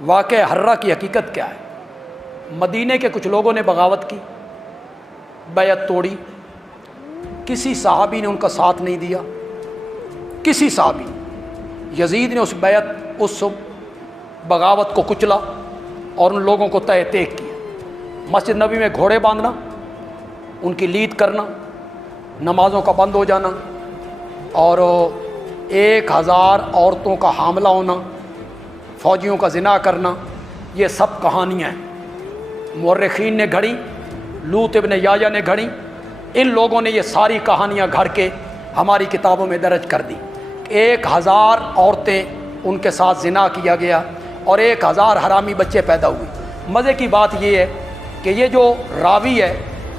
واقعہ حرہ کی حقیقت کیا ہے؟ مدینے کے کچھ لوگوں نے بغاوت کی، بیعت توڑی، کسی صحابی نے ان کا ساتھ نہیں دیا، کسی صحابی۔ یزید نے اس بیعت، اس بغاوت کو کچلا اور ان لوگوں کو تہ تیغ کیا۔ مسجد نبی میں گھوڑے باندھنا، ان کی لید کرنا، نمازوں کا بند ہو جانا، اور 1000 عورتوں کا حاملہ ہونا، فوجیوں کا زنا کرنا، یہ سب کہانیاں ہیں۔ مورخین نے گھڑی، لوط ابن یایا نے گھڑی، ان لوگوں نے یہ ساری کہانیاں گھڑ کے ہماری کتابوں میں درج کر دی۔ 1000 عورتیں ان کے ساتھ زنا کیا گیا اور 1000 حرامی بچے پیدا ہوئے۔ مزے کی بات یہ ہے کہ یہ جو راوی ہے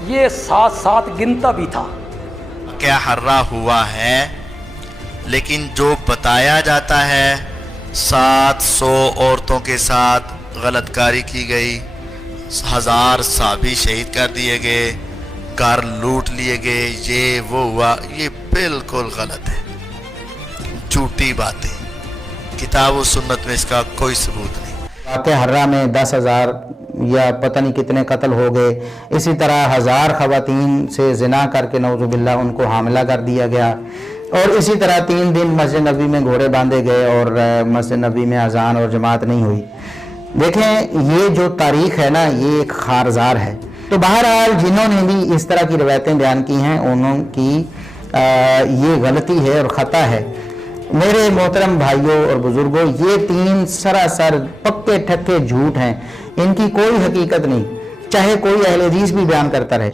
یہ ساتھ ساتھ گنتا بھی تھا۔ کیا حرہ ہوا ہے، لیکن جو بتایا جاتا ہے 700 عورتوں کے ساتھ غلط کاری کی گئی، 1000 صحابی شہید کر دیے گئے، گھر لوٹ لیے گئے، یہ وہ ہوا، یہ بالکل غلط ہے، جھوٹی باتیں۔ کتاب و سنت میں اس کا کوئی ثبوت نہیں۔ واقع حرہ میں 10,000 یا پتہ نہیں کتنے قتل ہو گئے، اسی طرح 1000 خواتین سے زنا کر کے نعوذ باللہ ان کو حاملہ کر دیا گیا، اور اسی طرح 3 دن مسجد نبی میں گھوڑے باندھے گئے اور مسجد نبی میں اذان اور جماعت نہیں ہوئی۔ دیکھیں یہ جو تاریخ ہے نا، یہ ایک خارزار ہے۔ تو بہرحال جنہوں نے بھی اس طرح کی روایتیں بیان کی ہیں انہوں کی یہ غلطی ہے اور خطا ہے۔ میرے محترم بھائیوں اور بزرگوں، یہ 3 سراسر پکے ٹھکے جھوٹ ہیں، ان کی کوئی حقیقت نہیں، چاہے کوئی اہل حدیث بھی بیان کرتا رہے۔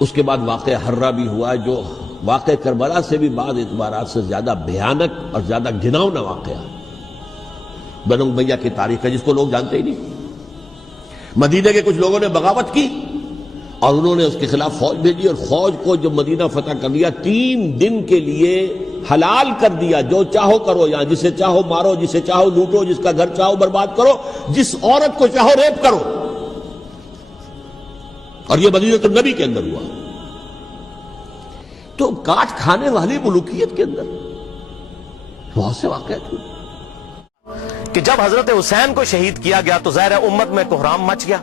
اس کے بعد واقعہ حرہ بھی ہوا، جو واقعہ کربلا سے بھی بعض اعتبارات سے زیادہ بھیانک اور زیادہ گھناؤنا واقعہ بنو امیہ کی تاریخ ہے، جس کو لوگ جانتے ہی نہیں۔ مدینے کے کچھ لوگوں نے بغاوت کی اور انہوں نے اس کے خلاف فوج بھیجی، اور فوج کو جب مدینہ فتح کر لیا 3 دن کے لیے حلال کر دیا، جو چاہو کرو، یہاں جسے چاہو مارو، جسے چاہو لوٹو، جس کا گھر چاہو برباد کرو، جس عورت کو چاہو ریپ کرو۔ اور یہ مدینہ النبی کے اندر ہوا۔ تو کاٹ کھانے والی ملوکیت کے اندر بہت سے واقعات ہوئے کہ جب حضرت حسین کو شہید کیا گیا تو ظاہر امت میں کوہرام مچ گیا،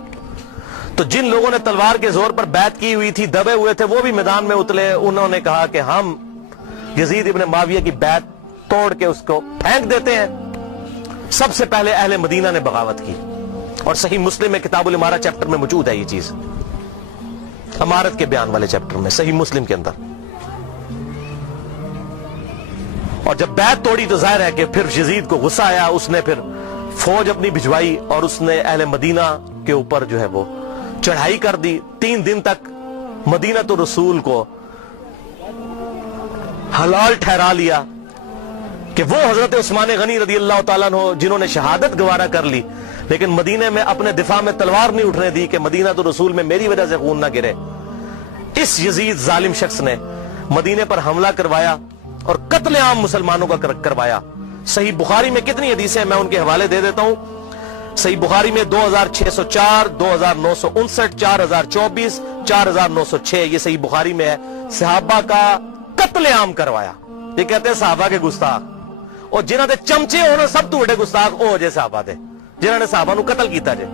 تو جن لوگوں نے تلوار کے زور پر بیعت کی ہوئی تھی، دبے ہوئے تھے، وہ بھی میدان میں اترے۔ انہوں نے کہا کہ ہم یزید ابن معاویہ کی بیعت توڑ کے اس کو پھینک دیتے ہیں۔ سب سے پہلے اہل مدینہ نے بغاوت کی، اور صحیح مسلم میں کتاب الامارہ چیپٹر میں موجود ہے یہ چیز، امارت کے بیان والے چیپٹر میں، صحیح مسلم کے اندر۔ اور جب بیعت توڑی تو ظاہر ہے کہ پھر یزید کو غصہ آیا، اس نے پھر فوج اپنی بھجوائی اور اس نے اہل مدینہ کے اوپر جو ہے وہ چڑھائی کر دی۔ 3 دن تک مدینہ تو رسول کو حلال ٹھہرا لیا کہ وہ حضرت عثمان غنی رضی اللہ تعالیٰ عنہ جنہوں نے شہادت گوارا کر لی، لیکن مدینہ میں اپنے دفاع میں تلوار نہیں اٹھنے دی کہ مدینہ تو رسول میں میری وجہ سے خون نہ گرے۔ اس یزید ظالم شخص نے مدینے پر حملہ کروایا اور قتل عام مسلمانوں کا کروایا۔ صحیح بخاری میں کتنی حدیثیں میں ان کے حوالے دے دیتا ہوں۔ صحیح بخاری میں 2604، 2959، 4024، 4906، یہ صحیح بخاری میں ہے۔ صحابہ کا قتل عام کروایا۔ یہ کہتے ہیں صحابہ کے گستاخ، اور جنہاں دے چمچے ہونا سب تو بڑے گستاخ او جے صحابہ دے، جنہاں نے صحابہ نو قتل کیتا جے۔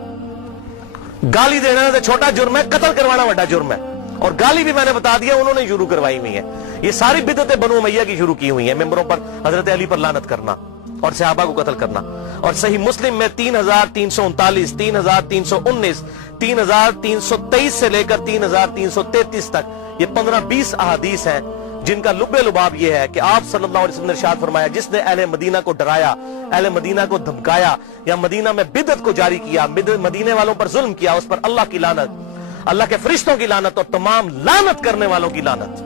گالی دینا تے چھوٹا جرم ہے، قتل کروانا بڑا جرم ہے، اور گالی بھی میں نے بتا دیا انہوں نے شروع کروائی ہوئی ہے۔ یہ ساری بدعتیں بنو امیہ کی شروع کی ہوئی ہیں، ممبروں پر حضرت علی پر لعنت کرنا اور صحابہ کو قتل کرنا۔ اور صحیح مسلم میں 3339، 3319، 3323 سے لے کر 3333 تک یہ 15-20 احادیث ہیں جن کا لب لباب یہ ہے کہ آپ صلی اللہ علیہ وسلم نے ارشاد فرمایا، جس نے اہل مدینہ کو ڈرایا، اہل مدینہ کو دھمکایا، یا مدینہ میں بدعت کو جاری کیا، مدینے والوں پر ظلم کیا، اس پر اللہ کی لعنت، اللہ کے فرشتوں کی لعنت اور تمام لعنت کرنے والوں کی لعنت۔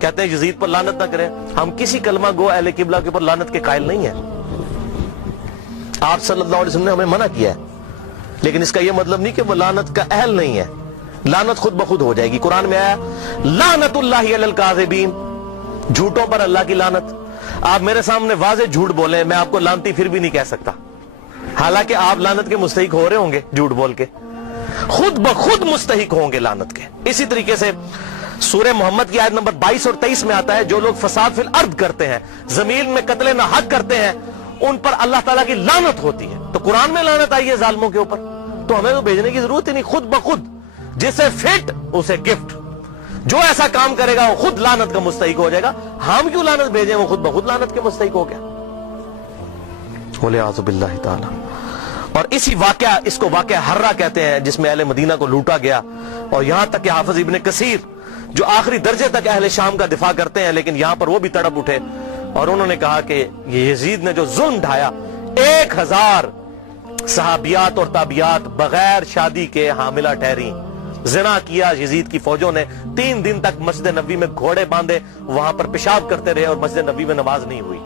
کہتے ہیں یزید پر لعنت نہ کریں، ہم کسی کلمہ گو اہل قبلہ کے اوپر لعنت کے قائل نہیں ہیں۔ آپ صلی اللہ علیہ وسلم نے ہمیں منع کیا ہے، لیکن اس کا یہ مطلب نہیں کہ وہ لعنت کا اہل نہیں ہے۔ لعنت خود بخود ہو جائے گی۔ قرآن میں آیا لعنت اللہ علی الکاذبین، جھوٹوں پر اللہ کی لعنت۔ آپ میرے سامنے واضح جھوٹ بولیں، میں آپ کو لعنتی پھر بھی نہیں کہہ سکتا، حالانکہ آپ لعنت کے مستحق ہو رہے ہوں گے، جھوٹ بول کے خود بخود مستحق ہوں گے لعنت کے۔ اسی طریقے سے سورہ محمد کی آیت نمبر 22 اور 23 میں آتا ہے، جو لوگ فساد فی الارض کرتے ہیں، زمین میں قتل نہ حق کرتے ہیں، ان پر اللہ تعالیٰ کی لعنت ہوتی ہے. تو قرآن میں لعنت آئی ہے ظالموں کے اوپر, تو ہمیں تو بھیجنے کی ضرورت ہی نہیں, خود بخود جسے فٹ اسے گفٹ, جو ایسا کام کرے گا وہ خود لعنت کا مستحق ہو جائے گا. ہم کیوں لعنت بھیجیں, وہ خود بخود لعنت کے مستحق ہو گیا. وَلِعَاذُ بِاللَّهِ تعالی. اور اسی واقعہ, اس کو واقعہ حرہ کہتے ہیں, جس میں اہل مدینہ کو لوٹا گیا. اور یہاں تک کہ حافظ ابن کثیر جو آخری درجے تک اہل شام کا دفاع کرتے ہیں, لیکن یہاں پر وہ بھی تڑپ اٹھے اور انہوں نے کہا کہ یہ یزید نے جو ظلم ڈھایا, 1000 صحابیات اور تابعیات بغیر شادی کے حاملہ ٹھہری, زنا کیا یزید کی فوجوں نے. 3 دن تک مسجد نبوی میں گھوڑے باندھے, وہاں پر پیشاب کرتے رہے اور مسجد نبوی میں نماز نہیں ہوئی.